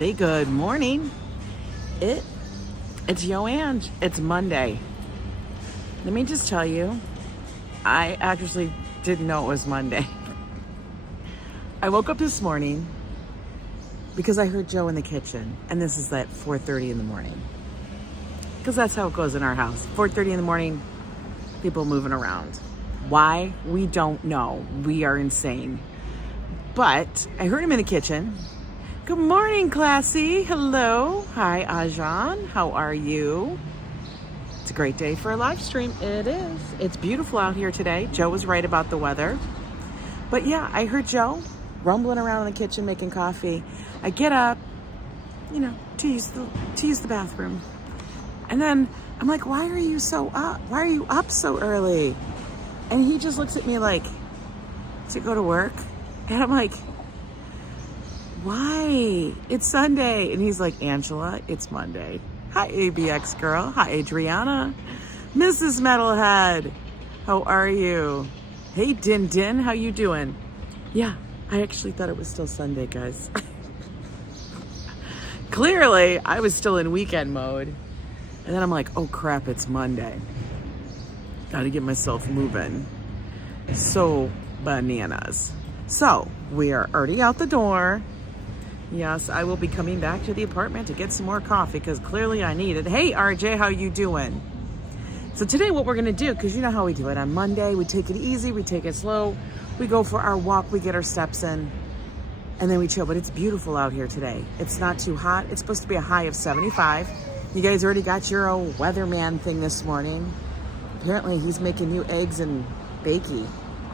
Hey, good morning. It's Yo Ang. It's Monday. Let me just tell you, I actually didn't know it was Monday. I woke up this morning because I heard Joe in the kitchen, and this is at 4:30 in the morning. Because that's how it goes in our house. 4:30 in the morning, people moving around. Why? We don't know. We are insane. But I heard him in the kitchen. Good morning, Classy. Hello. Hi, Ajan. How are you? It's a great day for a live stream. It is. It's beautiful out here today. Joe was right about the weather. But yeah, I heard Joe rumbling around in the kitchen making coffee. I get up, to use the bathroom. And then I'm like, why are you so up? Why are you up so early? And he just looks at me like, to go to work? And I'm like, why? It's Sunday. And he's like, Angela, it's Monday. Hi, ABX girl. Hi, Adriana. Mrs. Metalhead. How are you? Hey, Din Din, how you doing? Yeah, I actually thought it was still Sunday, guys. Clearly, I was still in weekend mode. And then I'm like, oh crap, it's Monday. Gotta get myself moving. So bananas. So, we are already out the door. Yes, I will be coming back to the apartment to get some more coffee because clearly I need it. Hey, RJ, how you doing? So today what we're going to do, because you know how we do it. On Monday, we take it easy, we take it slow. We go for our walk, we get our steps in, and then we chill. But it's beautiful out here today. It's not too hot. It's supposed to be a high of 75. You guys already got your own weatherman thing this morning. Apparently, he's making you eggs and bakey.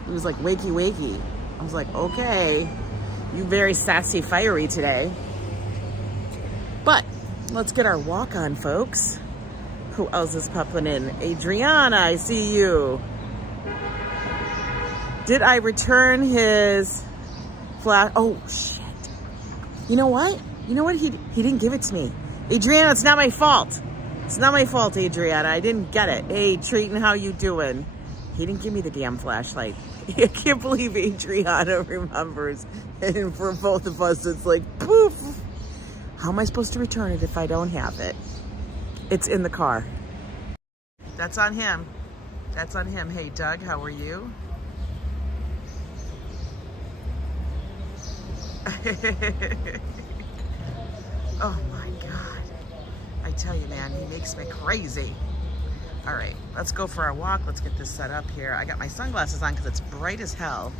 He was like, wakey, wakey. I was like, okay. You very sassy, fiery today. But let's get our walk on, folks. Who else is popping in? Adriana, I see you. Did I return his flash? Oh, shit. You know what? He didn't give it to me. Adriana, it's not my fault. It's not my fault, Adriana. I didn't get it. Hey, Treatin', how you doing? He didn't give me the damn flashlight. I can't believe Adriana remembers. And for both of us, it's like, poof. How am I supposed to return it if I don't have it? It's in the car. That's on him. That's on him. Hey, Doug, how are you? Oh, my God. I tell you, man, he makes me crazy. All right, let's go for our walk. Let's get this set up here. I got my sunglasses on because it's bright as hell.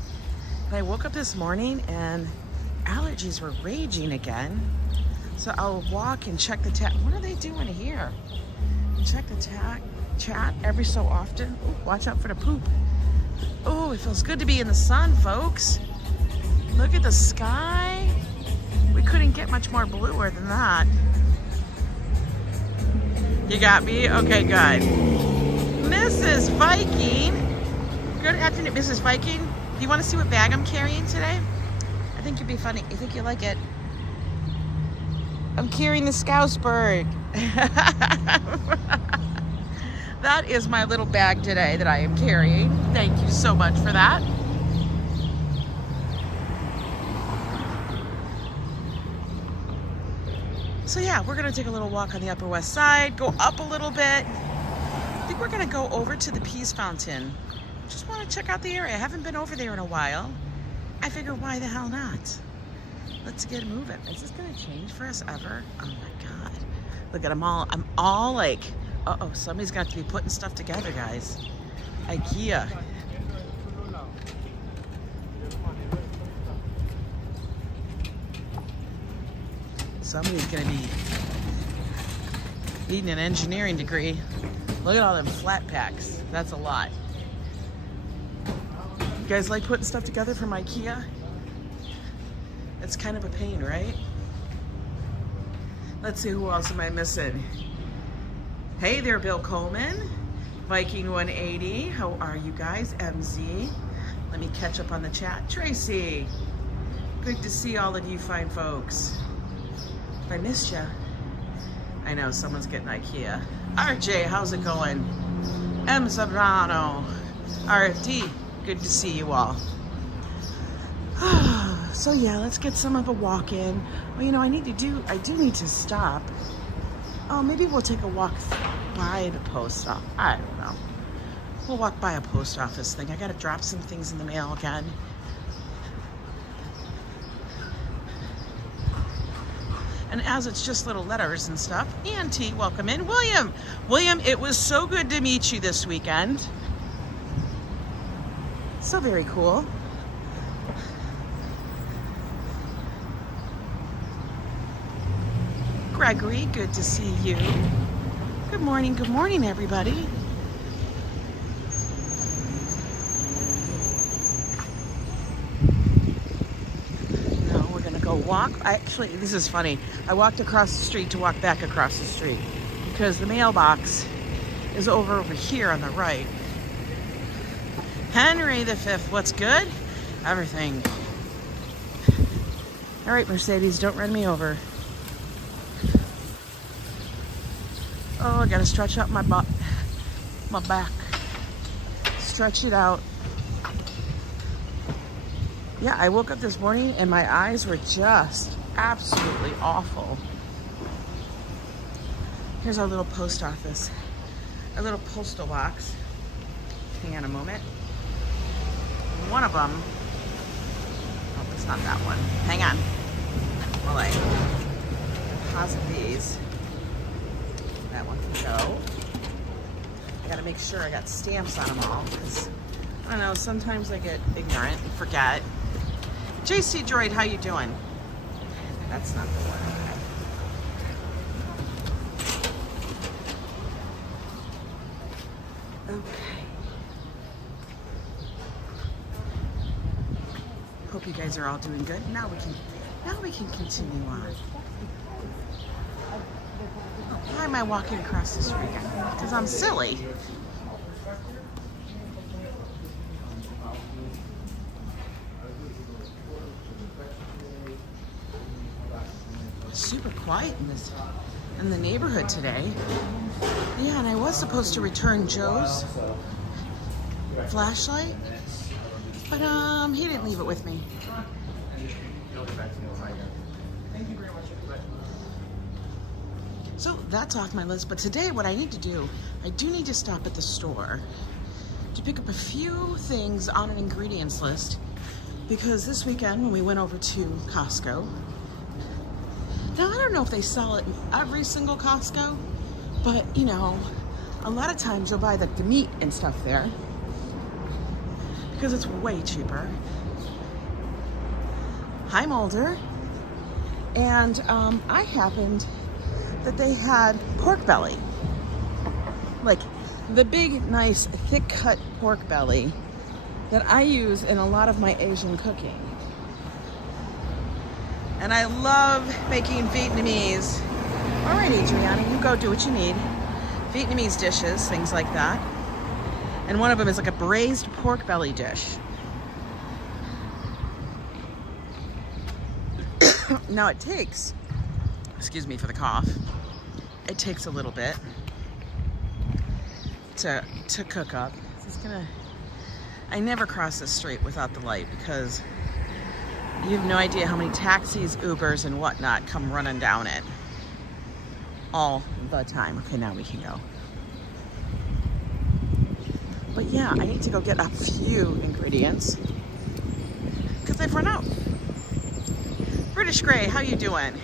But I woke up this morning and allergies were raging again. So I'll walk and check the what are they doing here? Check the chat every so often. Ooh, watch out for the poop. Oh, it feels good to be in the sun, folks. Look at the sky. We couldn't get much more bluer than that. You got me? Okay, good. Mrs. Viking. Good afternoon, Mrs. Viking. Do you want to see what bag I'm carrying today? I think you'd be funny. You think you like it? I'm carrying the Scousberg. That is my little bag today that I am carrying. Thank you so much for that. So yeah, we're gonna take a little walk on the Upper West Side, go up a little bit. I think we're gonna go over to the Peace Fountain. Just wanna check out the area. I haven't been over there in a while. I figure, why the hell not? Let's get moving. Is this gonna change for us ever? Oh my God. Look at them all. I'm all like, uh-oh, somebody's got to be putting stuff together, guys. IKEA. Somebody's gonna be needing an engineering degree. Look at all them flat packs. That's a lot. You guys like putting stuff together from IKEA? It's kind of a pain, right? Let's see, who else am I missing? Hey there, Bill Coleman. Viking 180. How are you guys? MZ. Let me catch up on the chat. Tracy. Good to see all of you fine folks. If I missed you, I know someone's getting IKEA. RJ, how's it going? M. Zabrano. RFD, good to see you all. So yeah, let's get some of a walk in. Well, you know, I do need to stop. Oh, maybe we'll take a walk by the post office. I don't know. We'll walk by a post office thing. I gotta drop some things in the mail again. And as it's just little letters and stuff, Auntie, welcome in. William, it was so good to meet you this weekend. So very cool. Gregory, good to see you. Good morning, everybody. Now we're gonna go walk. Actually, this is funny. I walked across the street to walk back across the street because the mailbox is over here on the right. Henry the Fifth, what's good? Everything. All right, Mercedes, don't run me over. Oh, I gotta stretch out my butt, my back. Stretch it out. Yeah, I woke up this morning and my eyes were just absolutely awful. Here's our little post office, our little postal box. Hang on a moment. One of them, oh, it's not that one. Hang on. While I deposit these. That one can go. I gotta make sure I got stamps on them all because I don't know, sometimes I get ignorant and forget. JC Droid, how you doing? That's not the one. Okay. Hope you guys are all doing good. Now we can continue on. Why am I walking across the street? Because I'm silly. Super quiet in the neighborhood today. Yeah, and I was supposed to return Joe's flashlight, but he didn't leave it with me. So that's off my list, but today what I need to do, I do need to stop at the store to pick up a few things on an ingredients list because this weekend when we went over to Costco, now I don't know if they sell it in every single Costco, but you know, a lot of times you'll buy the meat and stuff there because it's way cheaper. Hi Mulder. And I happened that they had pork belly, like the big, nice, thick cut pork belly that I use in a lot of my Asian cooking. And I love making Vietnamese. All right, Adriana, you go do what you need. Vietnamese dishes, things like that. And one of them is like a braised pork belly dish. Now it takes, excuse me for the cough, it takes a little bit to cook up. I never cross the street without the light because you have no idea how many taxis, Ubers, and whatnot come running down it all the time. Okay, now we can go. But yeah, I need to go get a few ingredients because I've run out. British Gray, how you doing?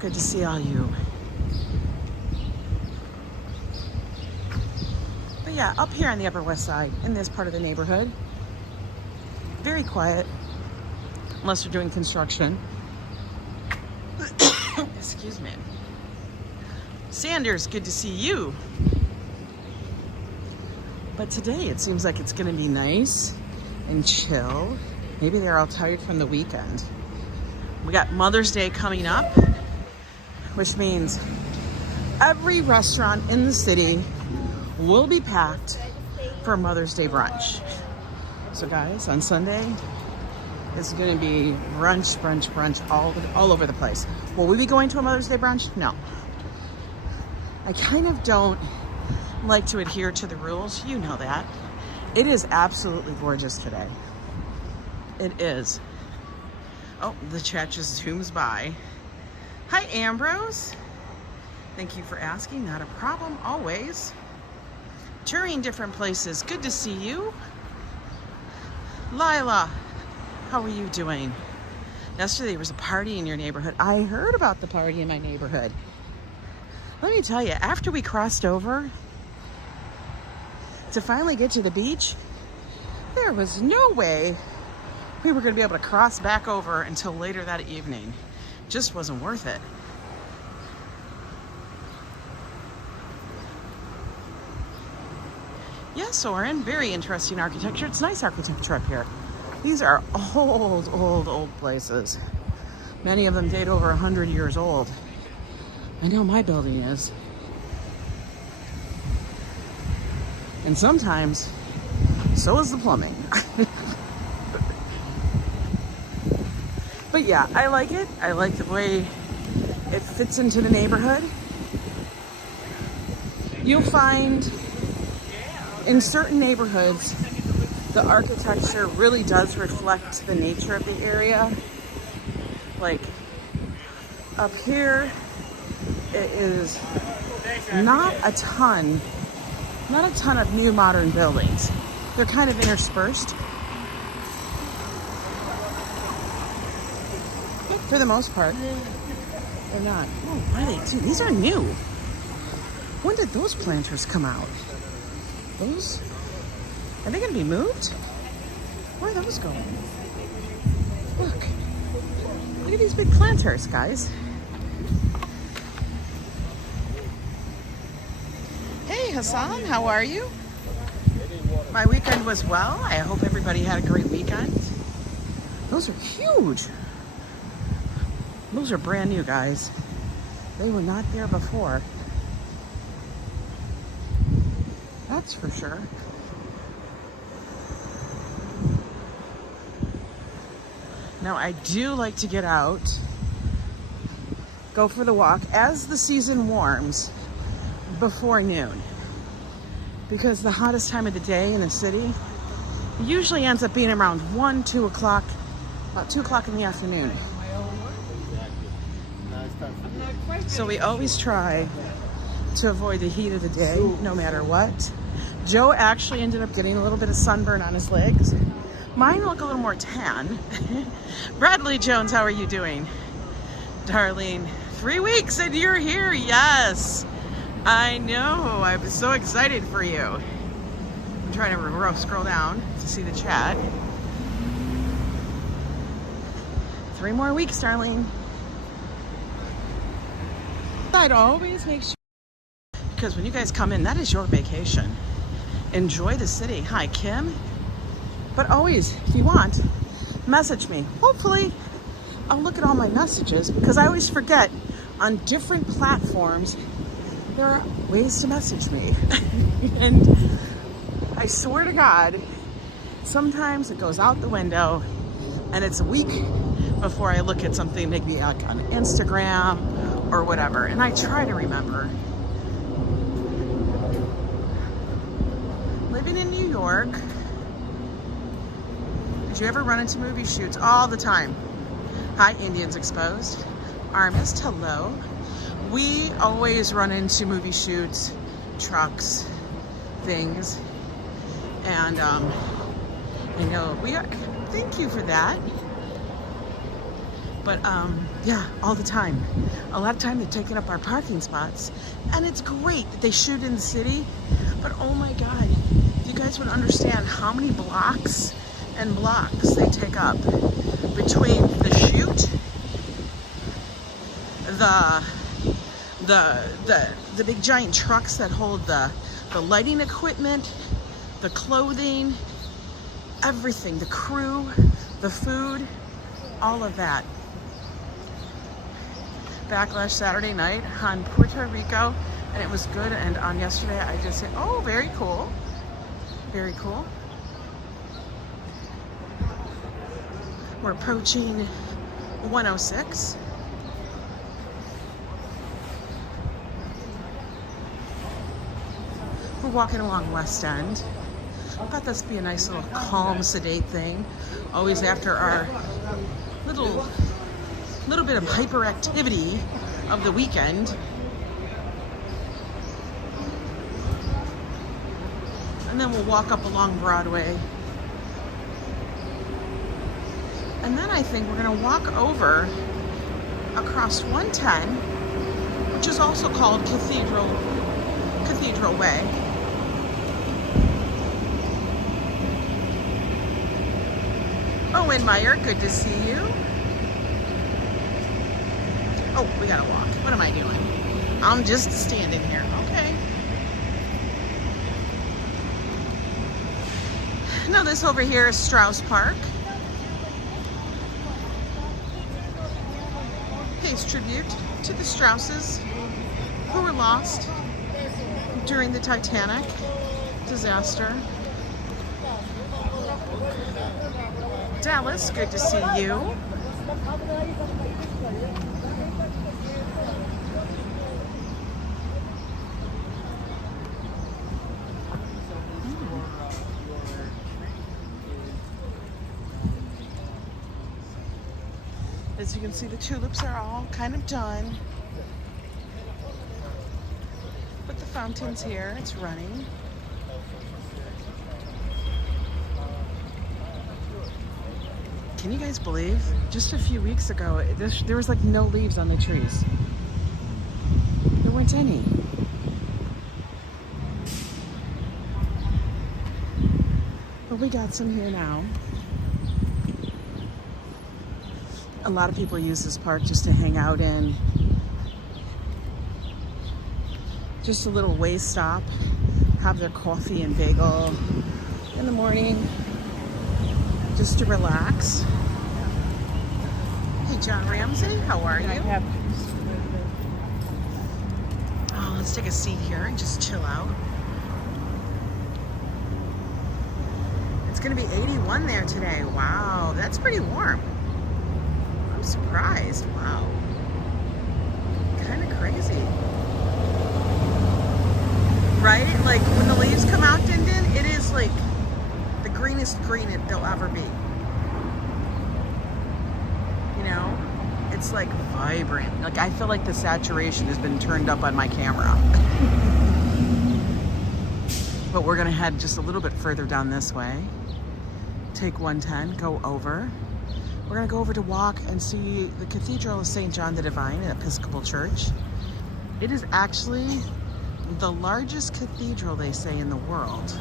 Good to see all you. But yeah, up here on the Upper West Side, in this part of the neighborhood, very quiet, unless you're doing construction. Excuse me. Sanders, good to see you. But today it seems like it's gonna be nice and chill. Maybe they're all tired from the weekend. We got Mother's Day coming up, which means every restaurant in the city will be packed for Mother's Day brunch. So guys, on Sunday, it's gonna be brunch, brunch, brunch all over the place. Will we be going to a Mother's Day brunch? No. I kind of don't like to adhere to the rules. You know that. It is absolutely gorgeous today. It is. Oh, the chat just zooms by. Hi, Ambrose. Thank you for asking. Not a problem, always. Touring different places. Good to see you. Lila, how are you doing? Yesterday there was a party in your neighborhood. I heard about the party in my neighborhood. Let me tell you, after we crossed over to finally get to the beach, there was no way we were going to be able to cross back over until later that evening. Just wasn't worth it. Yes, Soren, very interesting architecture. It's nice architecture up here. These are old places. Many of them date over 100 years old. I know my building is. And sometimes, so is the plumbing. But yeah, I like it. I like the way it fits into the neighborhood. You'll find in certain neighborhoods, the architecture really does reflect the nature of the area. Like up here, it is not a ton of new modern buildings. They're kind of interspersed. But for the most part, they're not. Oh, why are they too? These are new. When did those planters come out? Those? Are they going to be moved? Where are those going? Look. Look at these big planters, guys. Hey, Hassan, how are you? My weekend was well. I hope everybody had a great weekend. Those are huge. Those are brand new, guys. They were not there before. That's for sure. Now, I do like to get out, go for the walk as the season warms before noon. Because the hottest time of the day in the city usually ends up being around 1, 2 o'clock, about 2 o'clock in the afternoon. So we always try to avoid the heat of the day, no matter what. Joe actually ended up getting a little bit of sunburn on his legs. Mine look a little more tan. Bradley Jones, how are you doing? Darlene, 3 weeks and you're here, yes. I know, I'm so excited for you. I'm trying to scroll down to see the chat. 3 more weeks, Darlene. I'd always make sure, because when you guys come in, that is your vacation. Enjoy the city. Hi, Kim. But always, if you want, message me. Hopefully, I'll look at all my messages because I always forget on different platforms, there are ways to message me. And I swear to God, sometimes it goes out the window and it's a week before I look at something, maybe like on Instagram or whatever. And I try to remember. Living in New York, did you ever run into movie shoots? All the time. Hi, Indians Exposed. Armist, hello. We always run into movie shoots, trucks, things. And I know we are, thank you for that. But yeah, all the time. A lot of time they're taking up our parking spots. And it's great that they shoot in the city. But oh my God, if you guys would understand how many blocks and blocks they take up between the shoot, the big giant trucks that hold the lighting equipment, the clothing, everything, the crew, the food, all of that. Backlash Saturday night on Puerto Rico, and it was good. And on yesterday, I just said, oh, very cool. Very cool. We're approaching 106. We're walking along West End. I thought this would be a nice little calm, sedate thing. Always after our little bit of hyperactivity of the weekend. And then we'll walk up along Broadway. And then I think we're gonna walk over across 110, which is also called Cathedral Way. Owen Meyer, good to see you. Oh, we gotta walk. What am I doing? I'm just standing here. Okay. Now this over here is Strauss Park. Pays tribute to the Strausses who were lost during the Titanic disaster. Dallas, good to see you. As you can see, the tulips are all kind of done. But the fountain's here, it's running. Can you guys believe? Just a few weeks ago, there was like no leaves on the trees. There weren't any. But we got some here now. A lot of people use this park just to hang out in. Just a little way stop, have their coffee and bagel in the morning, just to relax. Hey, John Ramsey, how are you? Oh, let's take a seat here and just chill out. It's gonna be 81 there today. Wow, that's pretty warm. I'm surprised. Wow. Kind of crazy. Right? Like when the leaves come out, Din Din, it is like the greenest green they'll ever be. You know? It's like vibrant. Like I feel like the saturation has been turned up on my camera. But we're gonna head just a little bit further down this way. Take 110, go over. We're gonna go over to walk and see the Cathedral of St. John the Divine, an Episcopal church. It is actually the largest cathedral, they say, in the world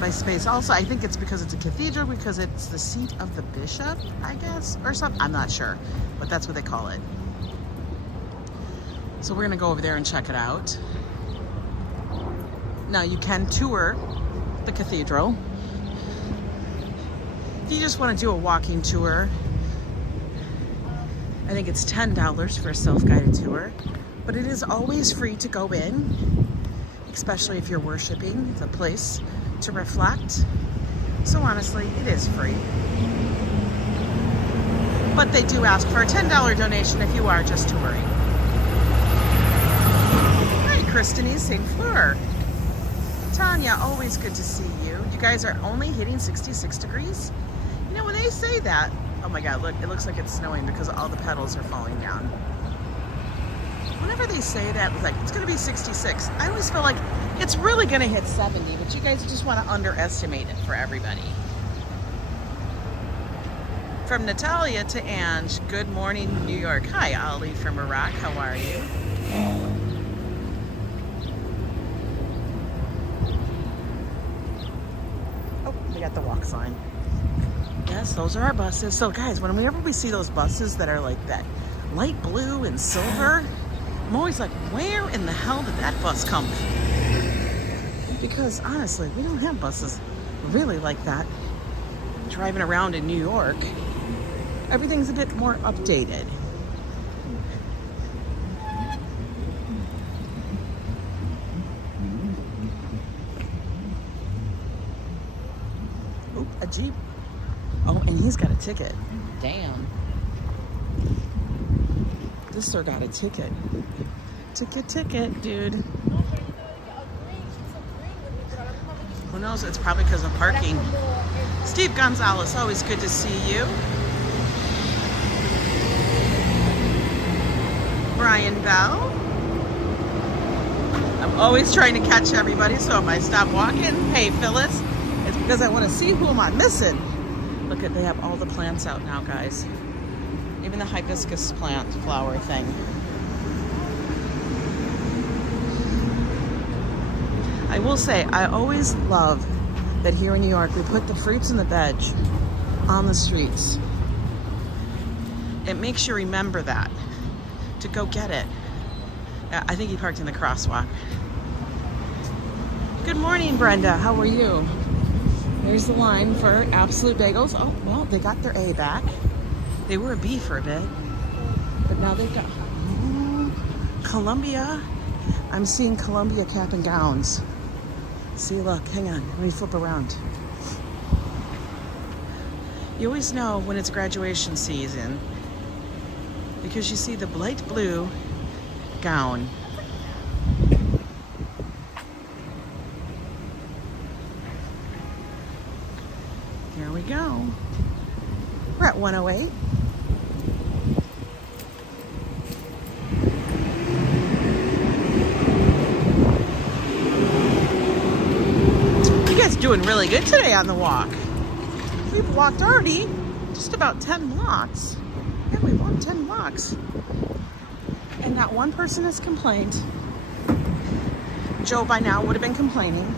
by space. Also, I think it's because it's a cathedral because it's the seat of the bishop, I guess, or something. I'm not sure, but that's what they call it. So we're gonna go over there and check it out. Now you can tour the cathedral. If you just want to do a walking tour, I think it's $10 for a self-guided tour, but it is always free to go in, especially if you're worshiping. It's a place to reflect. So honestly, it is free. But they do ask for a $10 donation if you are just touring. Hi, Christine St. Fleur. Tanya, always good to see you. You guys are only hitting 66 degrees. You know, when they say that, oh my God, look, it looks like it's snowing because all the petals are falling down. Whenever they say that, like, it's gonna be 66, I always feel like it's really gonna hit 70, but you guys just wanna underestimate it for everybody. From Natalia to Ange, good morning, New York. Hi, Ali from Iraq, how are you? Oh, we got the walk sign. Yes, those are our buses. So guys, whenever we see those buses that are like that light blue and silver, I'm always like, where in the hell did that bus come from? Because honestly, we don't have buses really like that. Driving around in New York, everything's a bit more updated. Oop, a Jeep. Oh, and he's got a ticket. Damn. This sir got a ticket. Ticket, dude. Who knows? It's probably because of parking. Steve Gonzalez, always good to see you. Brian Bell. I'm always trying to catch everybody, so if I stop walking, hey Phyllis, it's because I want to see who am I missing. Look at, they have all the plants out now, guys. Even the hibiscus plant flower thing. I will say, I always love that here in New York, we put the fruits and the veg on the streets. It makes you remember that, to go get it. I think he parked in the crosswalk. Good morning, Brenda. How are you? There's the line for Absolute Bagels. Oh, well, they got their A back. They were a B for a bit, but now they've got Columbia. I'm seeing Columbia cap and gowns. See, look, hang on, let me flip around. You always know when it's graduation season because you see the light blue gown. There we go. We're at 108. You guys doing really good today on the walk. We've walked already just about 10 blocks. Yeah, we've walked 10 blocks. And not one person has complained. Joe by now would have been complaining.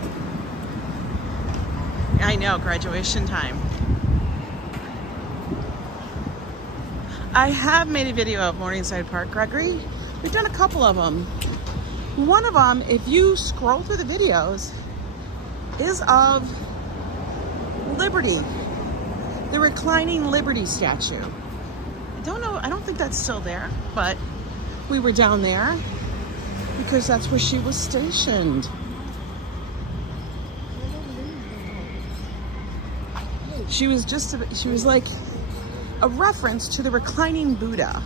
I know, graduation time. I have made a video of Morningside Park, Gregory. We've done a couple of them. One of them, if you scroll through the videos, is of Liberty, the reclining Liberty statue. I don't know, I don't think that's still there, but we were down there because that's where she was stationed. She was like a reference to the reclining Buddha,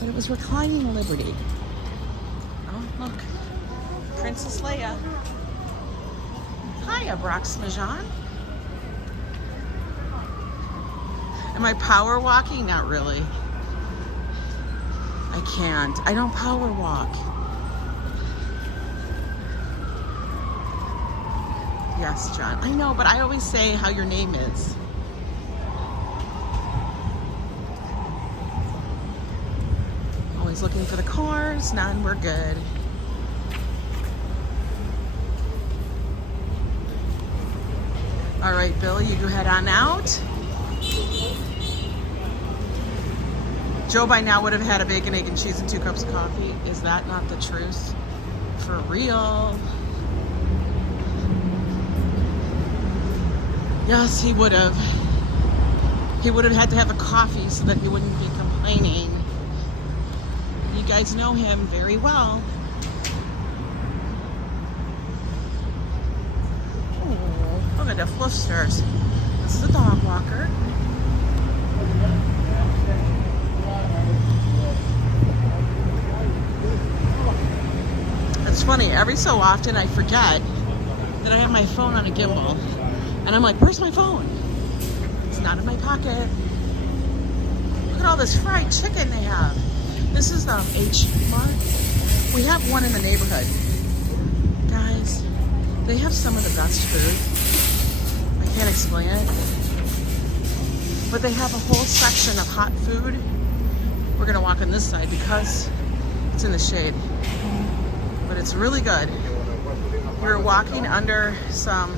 but it was reclining Liberty. Oh, look, Princess Leia. Hiya, Brox Majan. Am I power walking? Not really. I can't. I don't power walk. Yes, John. I know, but I always say how your name is. Always looking for the cars. None. We're good. All right, Bill, you go head on out. Joe by now would have had a bacon, egg, and cheese and 2 cups of coffee. Is that not the truth? For real? Yes, he would have. He would have had to have a coffee so that he wouldn't be complaining. You guys know him very well. Oh, look at the fluffsters. This is a dog walker. It's funny, every so often I forget that I have my phone on a gimbal. And I'm like, where's my phone? It's not in my pocket. Look at all this fried chicken they have. This is the H Mart. We have one in the neighborhood. Guys, they have some of the best food. I can't explain it. But they have a whole section of hot food. We're gonna walk on this side because it's in the shade. But it's really good. We were walking under some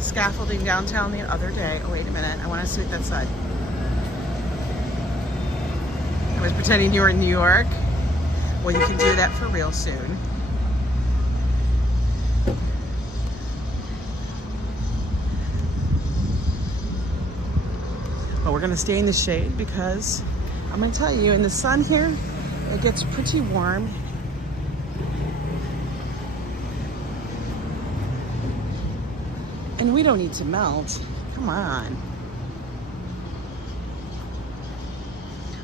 scaffolding downtown the other day. Oh, wait a minute. I want to see what that said. I was pretending you were in New York. Well, you can do that for real soon. But we're going to stay in the shade because I'm going to tell you, in the sun here, it gets pretty warm. And we don't need to melt. Come on.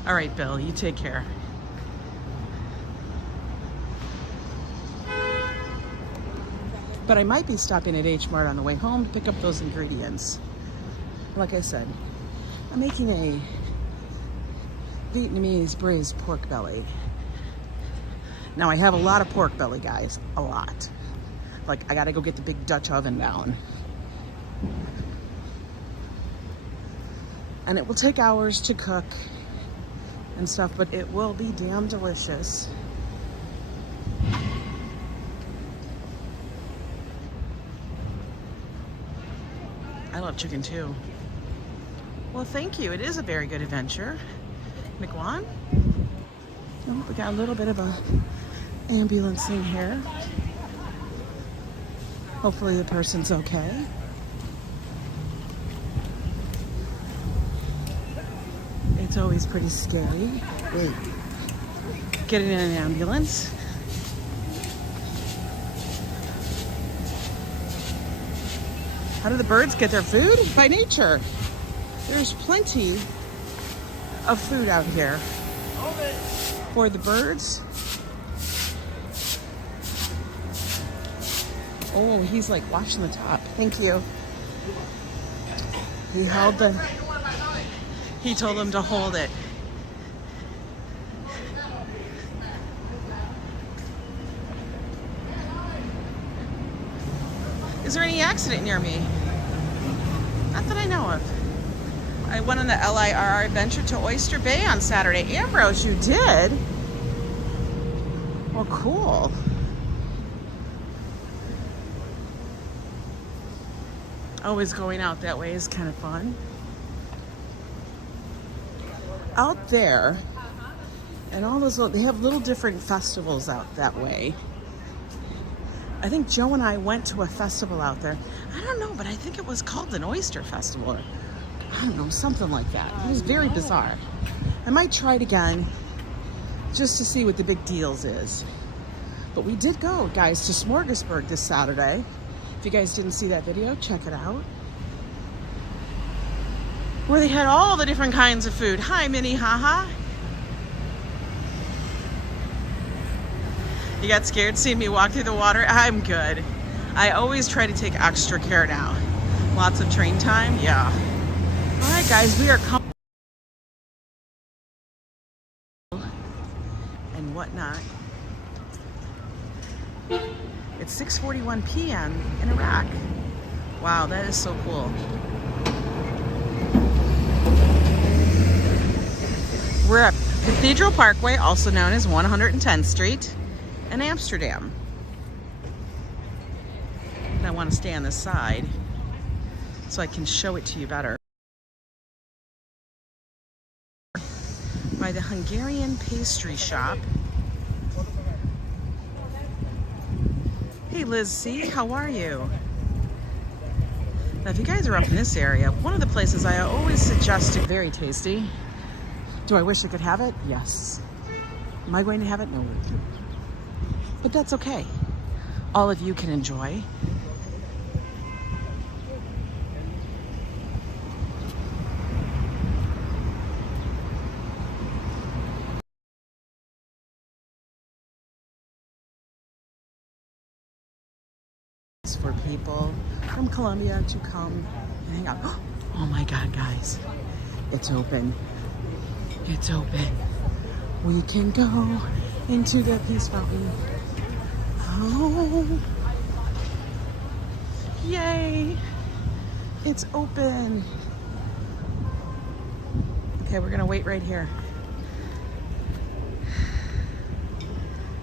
All right, Bill, you take care. But I might be stopping at H Mart on the way home to pick up those ingredients. Like I said, I'm making a Vietnamese braised pork belly. Now I have a lot of pork belly, guys, a lot. Like I gotta go get the big Dutch oven down. And it will take hours to cook and stuff, but it will be damn delicious. I love chicken too. Well, thank you. It is a very good adventure. McWan? Oh, we got a little bit of a ambulance in here. Hopefully the person's okay. It's always pretty scary. Getting in an ambulance. How do the birds get their food? By nature. There's plenty of food out here for the birds. Oh, he's like watching the top. Thank you. He told them to hold it. Is there any accident near me? Not that I know of. I went on the LIRR adventure to Oyster Bay on Saturday. Ambrose, you did? Well, cool. Always going out that way is kind of fun. Out there, and all those they have little different festivals out that way. I think Joe and I went to a festival out there. I don't know, but I think it was called an Oyster Festival, or I don't know, something like that. It was very bizarre. I might try it again just to see what the big deals is. But we did go, guys, to Smorgasburg this Saturday. If you guys didn't see that video, check it out. Where they had all the different kinds of food. Hi, Minnie, haha. You got scared seeing me walk through the water? I'm good. I always try to take extra care now. Lots of train time, yeah. All right, guys, we are coming and whatnot. It's 6:41 p.m. in Iraq. Wow, that is so cool. We're at Cathedral Parkway, also known as 110th Street in Amsterdam. And I want to stay on this side so I can show it to you better. By the Hungarian pastry shop. Hey Liz C, how are you? Now if you guys are up in this area, one of the places I always suggest to, very tasty. Do I wish I could have it? Yes. Am I going to have it? No. But that's okay. All of you can enjoy. For people from Colombia to come and hang out. Oh my God, guys. It's open. It's open. We can go into the Peace Fountain. Oh. Yay. It's open. Okay, we're gonna wait right here.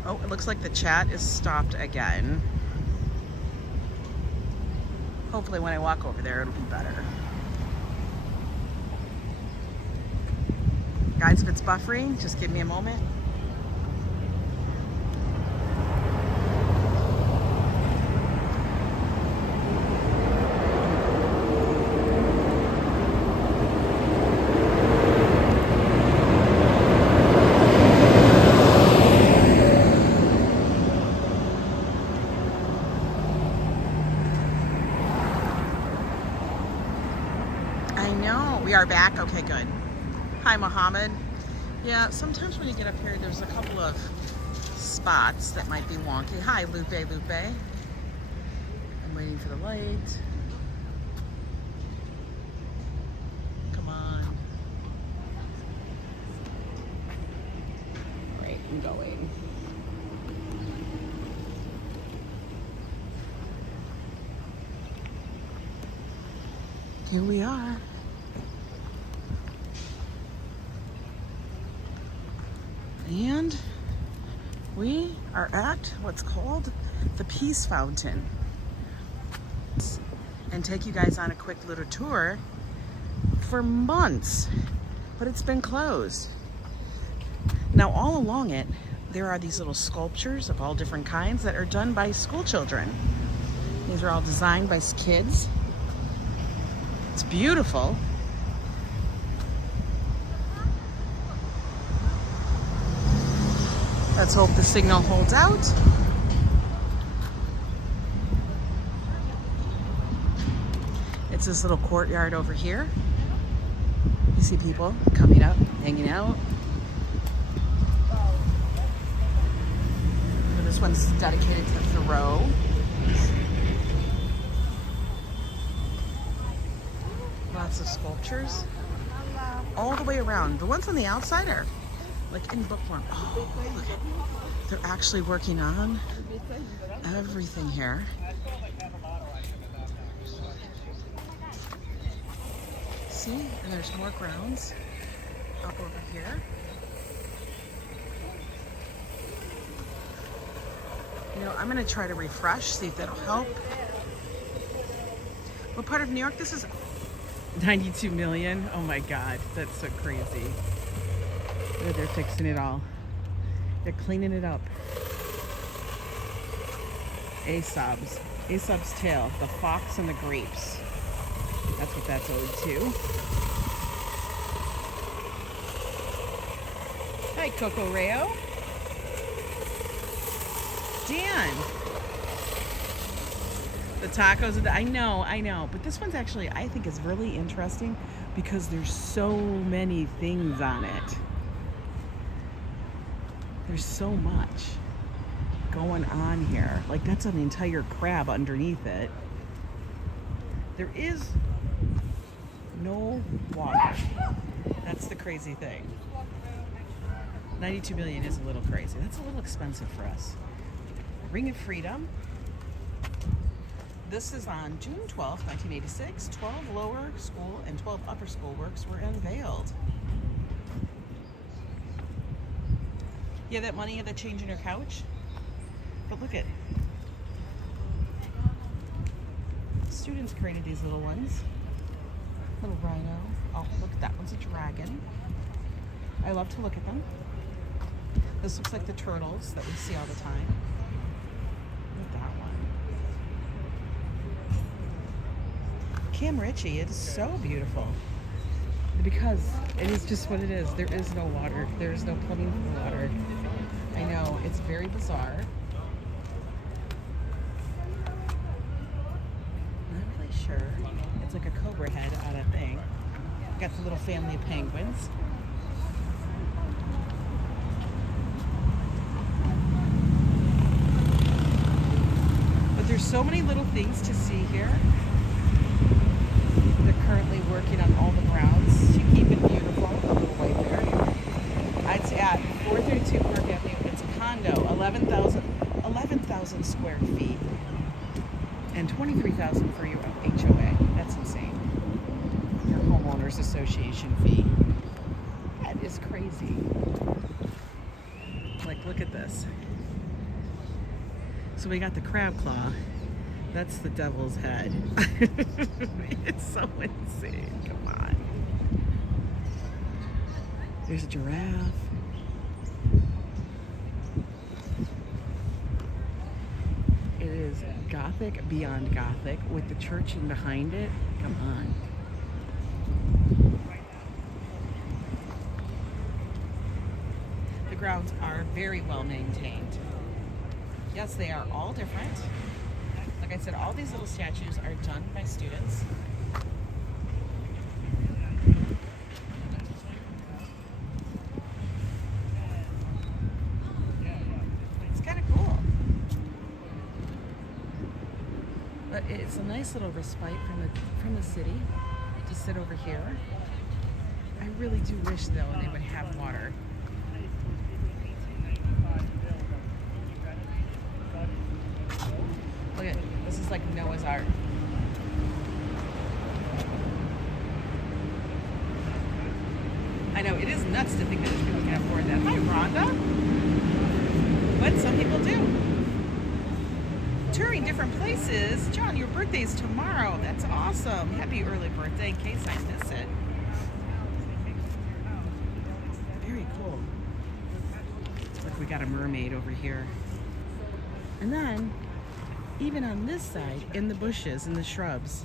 Oh, it looks like the chat is stopped again. Hopefully when I walk over there, it'll be better. Guys, if it's buffering, just give me a moment. I know, we are back. Okay, good. Hi, Mohammed. Yeah, sometimes when you get up here, there's a couple of spots that might be wonky. Hi, Lupe. I'm waiting for the light. Come on. All right, I'm going. Here we are. And we are at what's called the Peace Fountain. And take you guys on a quick little tour for months, but it's been closed. Now all along it, there are these little sculptures of all different kinds that are done by school children. These are all designed by kids. It's beautiful. Let's hope the signal holds out. It's this little courtyard over here. You see people coming up, hanging out. And this one's dedicated to Thoreau. Lots of sculptures all the way around. The ones on the outside are like in book form. Oh, look at, they're actually working on everything here. See, and there's more grounds up over here. You know, I'm gonna try to refresh, see if that'll help. What part of New York? This is 92 million. Oh my God, that's so crazy. They're fixing it all. They're cleaning it up. Aesop's tale, the fox and the grapes. That's what that's owed to. Hi, Coco Rayo. Dan. The tacos, I know. But this one's actually, I think, is really interesting because there's so many things on it. There's so much going on here. Like, that's an entire crab underneath it. There is no water. That's the crazy thing. 92 million is a little crazy. That's a little expensive for us. Ring of Freedom. This is on June 12th, 1986. 12 lower school and 12 upper school works were unveiled. Yeah, that money had that change in her couch. But look at, students created these little ones. Little rhino. Oh, look, that one's a dragon. I love to look at them. This looks like the turtles that we see all the time. Look at that one. Cam Ritchie, it is so beautiful. Because it is just what it is. There is no water. There is no plumbing for the water. I know, it's very bizarre. Not really sure. It's like a cobra head on a thing. Got the little family of penguins. But there's so many little things to see here. They're currently working on all the grounds to keep it beautiful. A little white there. I'd say at 432 Park Avenue, it's a condo, 11,000 square feet, and 23,000 for your HOA. That's insane. Your homeowners association fee. That is crazy. Like, look at this. So we got the crab claw. That's the devil's head. It's so insane. Come on. There's a giraffe. It is Gothic beyond Gothic with the church in behind it. Come on. The grounds are very well maintained. Yes, they are all different. Like I said, all these little statues are done by students. It's kind of cool. But But it's a nice little respite from the city to sit over here. I really do wish though they would have water. Look at this is like Noah's Ark. I know it is nuts to think that people can afford that. Hi, Rhonda. But some people do. Touring different places. John, your birthday's tomorrow. That's awesome. Happy early birthday in case I miss it. Very cool. Look, we got a mermaid over here. And then, even on this side, in the bushes, in the shrubs,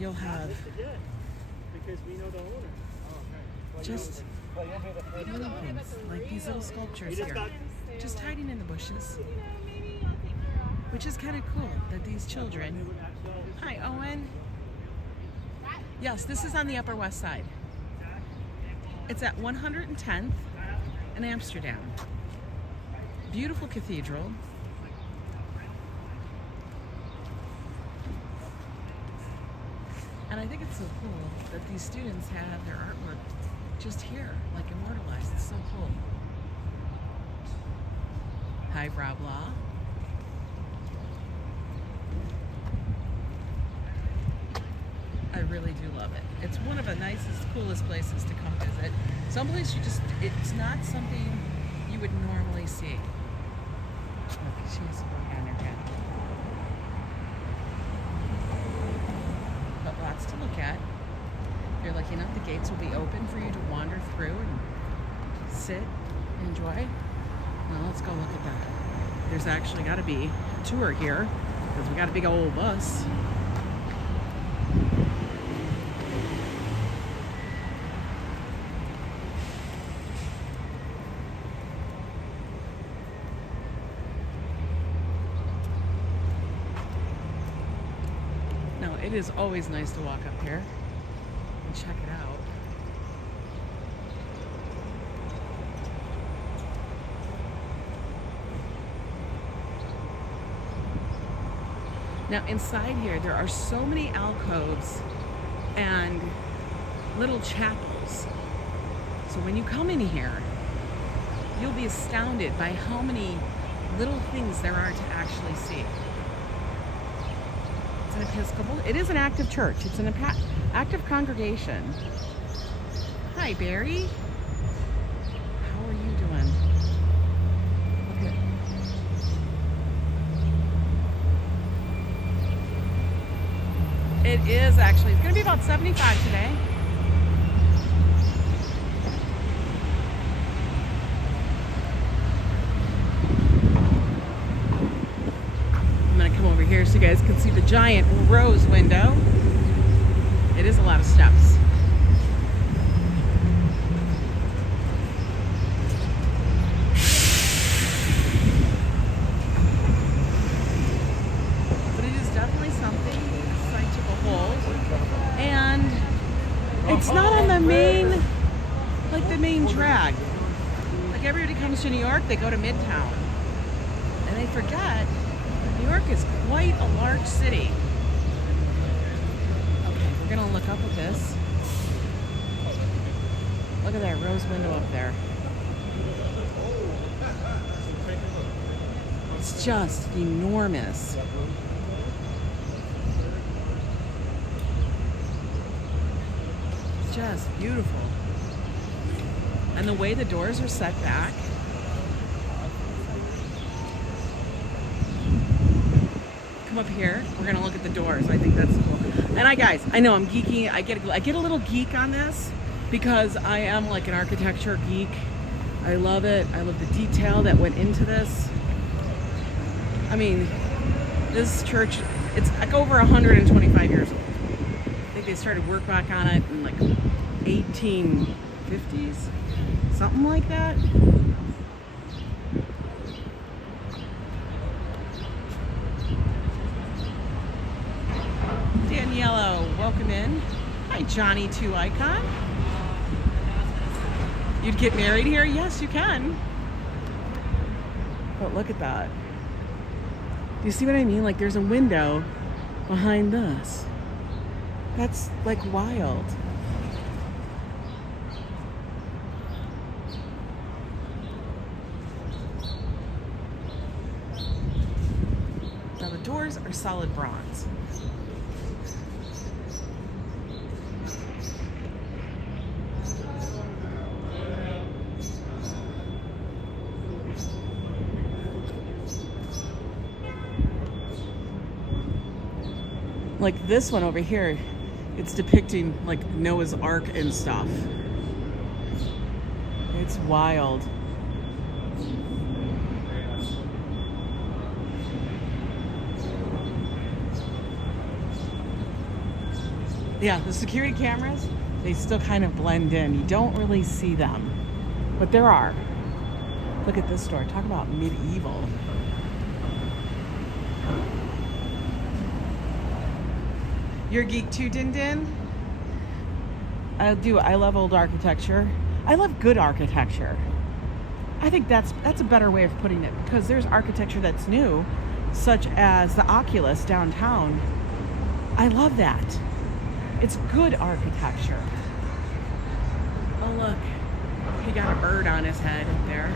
you'll have just little things, like these little sculptures here, just hiding in the bushes. Which is kind of cool that these children... Hi, Owen. Yes, this is on the Upper West Side. It's at 110th in Amsterdam. Beautiful cathedral. And I think it's so cool that these students have their artwork just here, like immortalized. It's so cool. Hi, Rob Law. I really do love it. It's one of the nicest, coolest places to come visit. Someplace it's not something you would normally see. Look, she has a book on her head. But lots to look at. If you're lucky enough, the gates will be open for you to wander through and sit, enjoy. Now let's go look at that. There's actually got to be a tour here because we got a big old bus. It is always nice to walk up here and check it out. Now inside here, there are so many alcoves and little chapels. So when you come in here, you'll be astounded by how many little things there are to actually see. An Episcopal. It is an active church. It's an active congregation. Hi, Barry. How are you doing? Look at it is actually. It's going to be about 75 today. Here so you guys can see the giant rose window. It is a lot of steps. But it is definitely something, a sight to behold. And it's not on the main, like the main drag. Like everybody comes to New York, they go to Midtown. And they forget New York is quite a large city. Okay, we're gonna look up at this. Look at that rose window up there. It's just enormous. Just beautiful. And the way the doors are set back. Up here, we're gonna look at the doors. I think that's cool. And I know I'm geeking. I get a little geek on this because I am like an architecture geek. I love it. I love the detail that went into this. I mean, this church, it's like over 125 years old. I think they started work back on it in like 1850s, something like that. Yellow, welcome in. Hi, Johnny 2 Icon. You'd get married here? Yes, you can. But look at that. Do you see what I mean? Like there's a window behind this. That's like wild. Now the doors are solid bronze. Like this one over here, it's depicting like Noah's Ark and stuff. It's wild. Yeah, the security cameras, they still kind of blend in. You don't really see them, but there are. Look at this store. Talk about medieval. You're a geek too, Din Din? I do. I love old architecture. I love good architecture. I think that's a better way of putting it, because there's architecture that's new, such as the Oculus downtown. I love that. It's good architecture. Oh look, he got a bird on his head there.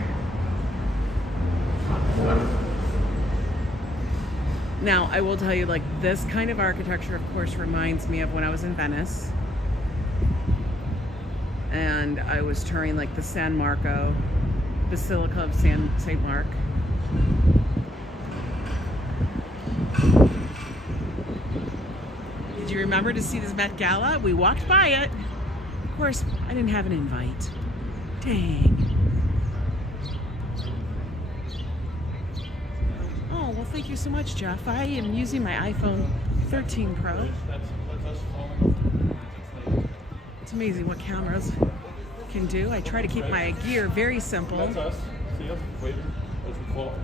Now, I will tell you, like, this kind of architecture, of course, reminds me of when I was in Venice. And I was touring, like, the San Marco, Basilica of St. Mark. Did you remember to see this Met Gala? We walked by it. Of course, I didn't have an invite. Dang. Well, thank you so much, Jeff. I am using my iPhone 13 Pro. It's amazing what cameras can do. I try to keep my gear very simple. That's us. See us? Wait. That's a call.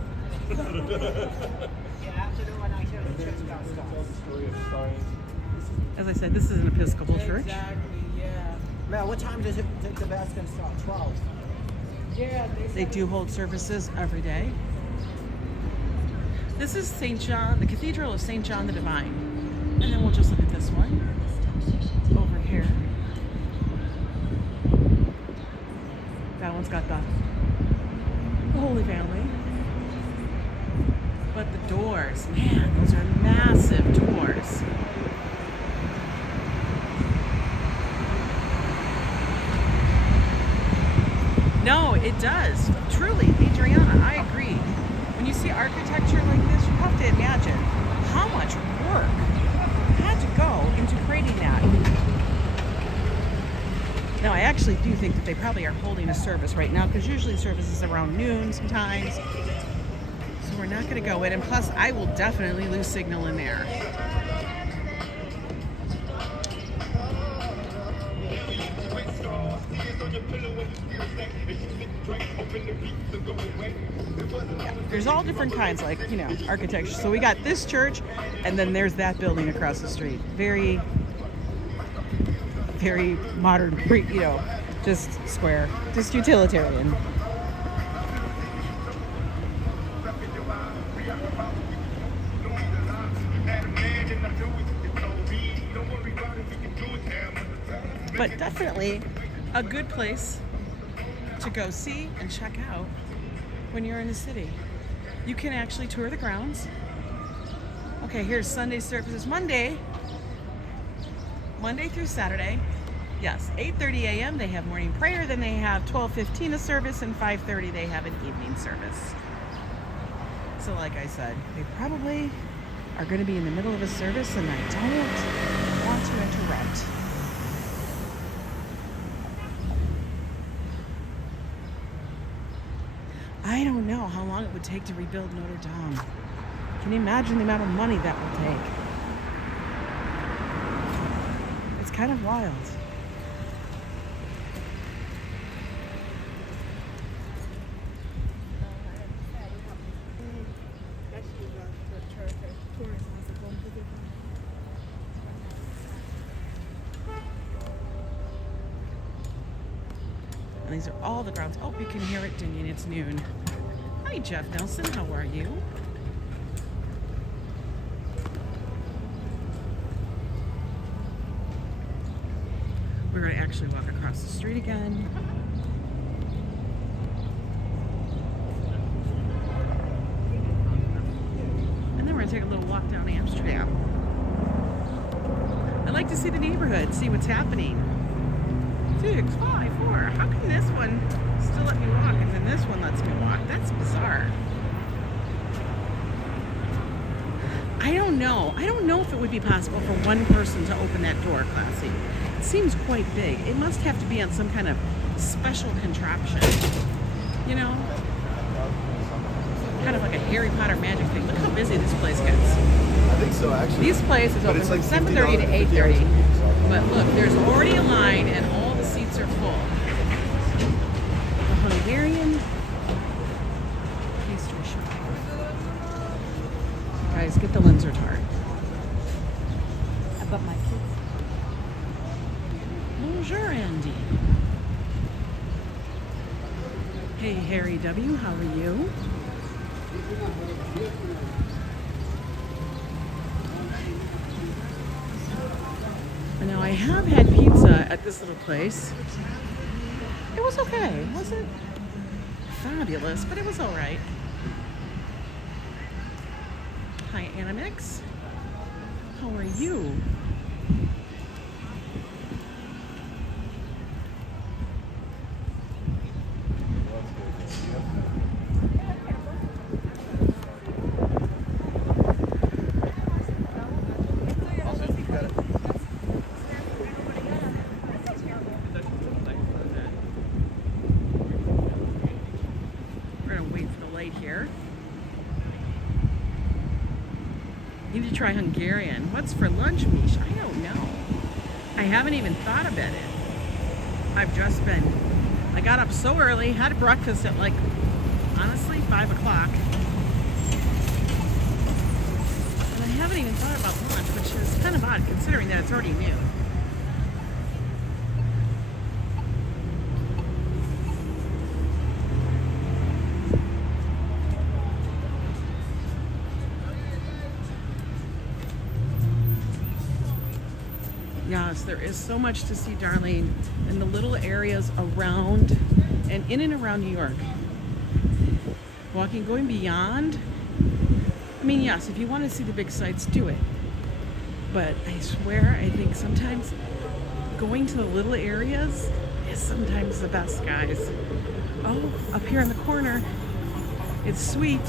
As I said, this is an Episcopal church. Exactly, yeah. Now, what time does the Mass going to start? 12? Yeah. They do hold services every day. This is St. John, the Cathedral of St. John the Divine. And then we'll just look at this one over here. That one's got the Holy Family. But the doors, man, those are massive doors. No, it does. Truly, Adriana, I agree. When you see architecture like this, you have to imagine how much work had to go into creating that. Now, I actually do think that they probably are holding a service right now, because usually the service is around noon sometimes. So we're not going to go in. And plus, I will definitely lose signal in there. Yeah, there's all different kinds, like, you know, architecture. So we got this church, and then there's that building across the street. Very, very modern, you know, just square, just utilitarian. But definitely a good place to go see and check out when you're in the city. You can actually tour the grounds. Okay, here's Sunday services. Monday through Saturday. Yes, 8:30 a.m. they have morning prayer. Then they have 12:15 a service, and 5:30 they have an evening service. So like I said, they probably are going to be in the middle of a service, and I don't want to interrupt. I don't know how long it would take to rebuild Notre Dame. Can you imagine the amount of money that would take? It's kind of wild. And these are all the grounds. Oh, you can hear it dinging. It's noon. Hi, Jeff Nelson. How are you? We're going to actually walk across the street again. And then we're going to take a little walk down Amsterdam. I like to see the neighborhood, see what's happening. 6, 5, 4. How can this one still let me walk and then this one lets me walk? That's bizarre. I don't know. I don't know if it would be possible for one person to open that door, Classy. It seems quite big. It must have to be on some kind of special contraption. You know? Kind of like a Harry Potter magic thing. Look how busy this place gets. I think so, actually. These places open from 7:30 to 8:30. But look, there's already a line and all the seats are full. The Hungarian pastry shop. Guys, get the Linzer tart. I bought my kids. Bonjour, Andy. Hey, Harry W., how are you? Now, I have had pizza at this little place. It was okay. It wasn't fabulous, but it was all right. Hi, Animix. How are you? Here. Need to try Hungarian. What's for lunch, Mish? I don't know. I haven't even thought about it. I got up so early, had breakfast at like, honestly, 5 o'clock. And I haven't even thought about lunch, which is kind of odd considering that it's already noon. Yes, there is so much to see, Darlene, in the little areas around and in and around New York. Going beyond. I mean, yes, if you want to see the big sights, do it. But I swear, I think sometimes going to the little areas is sometimes the best, guys. Oh, up here in the corner, it's sweet.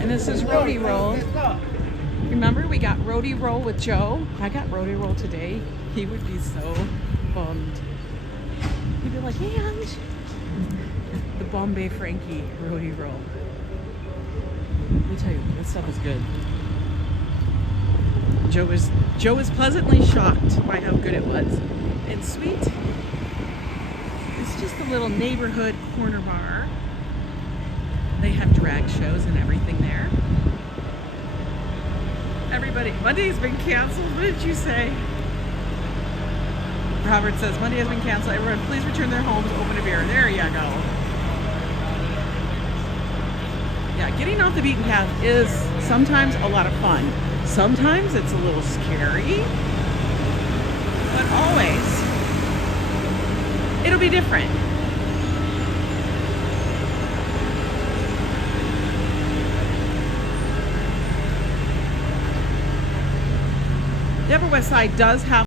And this is Roti Roll. Remember, we got Roti Roll with Joe? I got Roti Roll today. He would be so bummed. He'd be like, and the Bombay Frankie Roti Roll. Let me tell you, that stuff is good. Joe was pleasantly shocked by how good it was. It's sweet. It's just a little neighborhood corner bar. They have drag shows and everything there. Everybody, Monday's been canceled. What did you say? Robert says, Monday has been canceled. Everyone, please return their homes, open a beer. There you go. Yeah, getting off the beaten path is sometimes a lot of fun. Sometimes it's a little scary. But always, it'll be different. The Upper West Side does have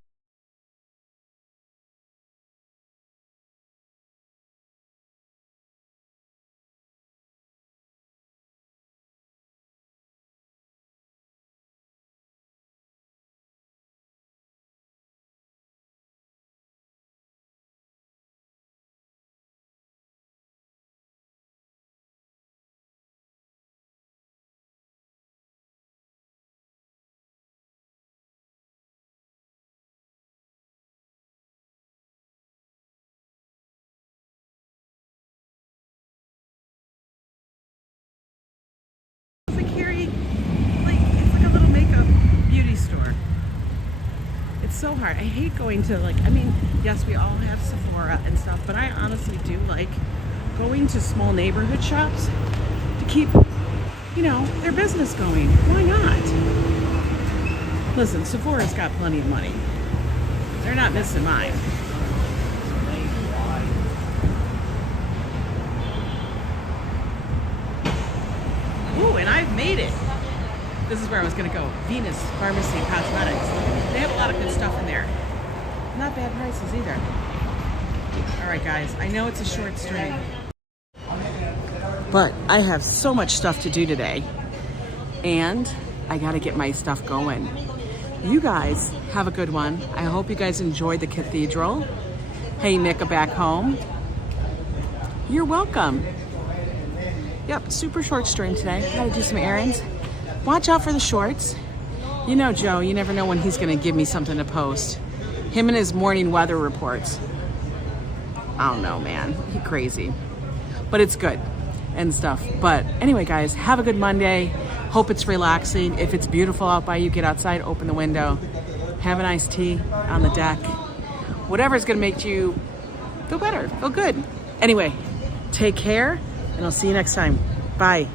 so hard. I hate going to yes, we all have Sephora and stuff, but I honestly do like going to small neighborhood shops to keep, their business going. Why not? Listen, Sephora's got plenty of money. They're not missing mine. Ooh, and I've made it. This is where I was gonna go. Venus Pharmacy and Cosmetics. They have a lot of good stuff in there. Not bad prices either. All right, guys, I know it's a short stream, but I have so much stuff to do today, and I gotta get my stuff going. You guys have a good one. I hope you guys enjoyed the cathedral. Hey, Nika back home. You're welcome. Yep, super short stream today. Gotta do some errands. Watch out for the shorts. You know Joe, you never know when he's gonna give me something to post. Him and his morning weather reports. I don't know, man. He's crazy. But it's good and stuff. But anyway, guys, have a good Monday. Hope it's relaxing. If it's beautiful out by you, get outside, open the window, have an iced tea on the deck. Whatever's gonna make you feel better, feel good. Anyway, take care, and I'll see you next time. Bye.